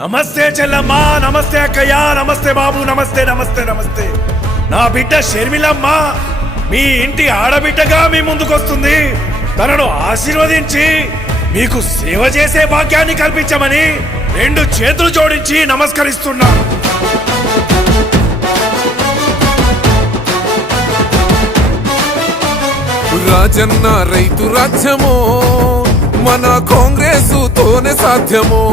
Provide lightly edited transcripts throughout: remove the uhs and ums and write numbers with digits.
నమస్తే చెల్లమ్మా, నమస్తే అక్కయ్య, నమస్తే బాబు, నమస్తే నమస్తే నమస్తే. నా బిడ్డ షర్మిలమ్మ మీ ఇంటి ఆడబిడ్డగా మీ ముందుకొస్తుంది. తనను ఆశీర్వదించి మీకు సేవ చేసే భాగ్యాన్ని కల్పించమని రెండు చేతులు జోడించి నమస్కరిస్తున్నా. రాజన్న రైతు రాజ్యమో మన కాంగ్రెసు తోనే సాధ్యమో,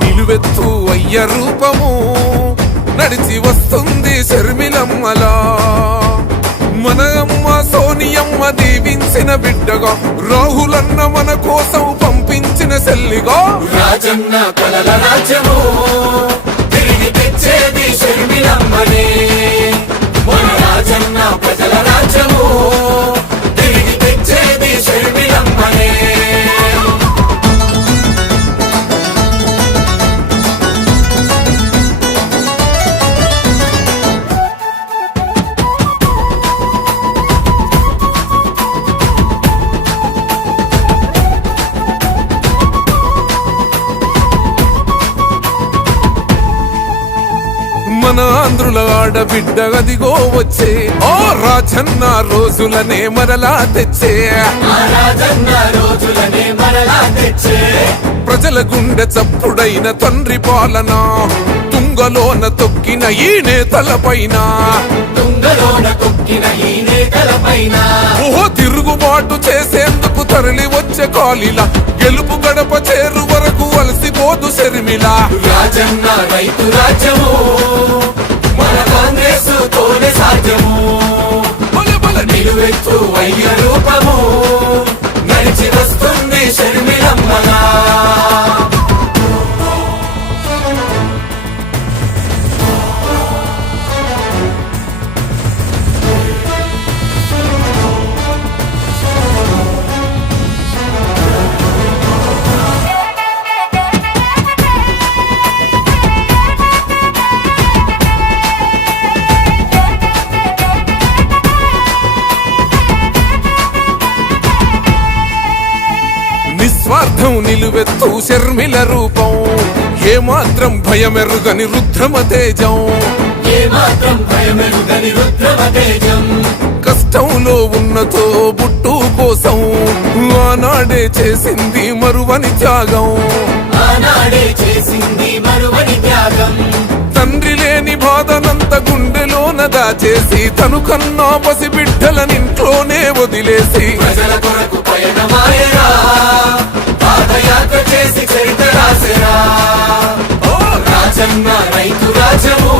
నిలువెత్తు అయ్య రూపము నడిచి వస్తుంది షర్మిలమ్మలా. మన అమ్మ సోనియమ్మ దీవించిన బిడ్డగా, రాహులన్న మన కోసం పంపించిన సెల్లిగా, రాజన్న కలల రాజ్యము తిరిగి తెచ్చేది షర్మిలమ్మనే. మన రాజన్న ప్రజల రాజ్యము తిరిగి తెచ్చేది షర్మిలమ్మనే. మన ఆంధ్రుల ఆడబిడ్డ అదిగో వచ్చే, ఓ రాజన్న రోజులనే మరలా తెచ్చే, ఆ రాజన్న రోజులనే మరలా తెచ్చే. ప్రజల గుండె చప్పుడైన తండ్రి పాలన తుంగలోన తొక్కిన ఈ నేతలపైన, తుంగలోన తొక్కిన ఈ నేతలపైన, ఓహో తిరుగుబాటు చేసేందుకు తరలి వచ్చే కాలిలా, గెలుపు గడప చేరు వరకు అలసిపోదు షర్మిల. రాజన్న రైతు రాజ్యము మన కాంగ్రెస్ తోనే సాధ్యము. బల బల నిలువెత్తు అయ్య రూపము నడిచి వస్తుంది షర్మిలమ్మగా. నిస్వార్థం నిలువెత్తు షర్మిల రూపం, ఏమాత్రం భయమెరుగని రుద్రమ తేజం, ఏమాత్రం భయమెరుగని రుద్రమ తేజం. కష్టంలో ఉన్నతో బుట్టు కోసం ఆనాడే చేసింది మరువని త్యాగం, ఆనాడే చేసింది మరువని త్యాగం. తండ్రి లేని బాధనంత గుండెలోన దాచేసి, తను కన్నా పసిబిడ్డలనింట్లోనే వదిలేసి, ప్రజల కొరకు పయనమాయరా, పాదయాత్ర చేసి చరిత్ర రాసెరా. ఓ రాజన్న రైతు రాజ్యము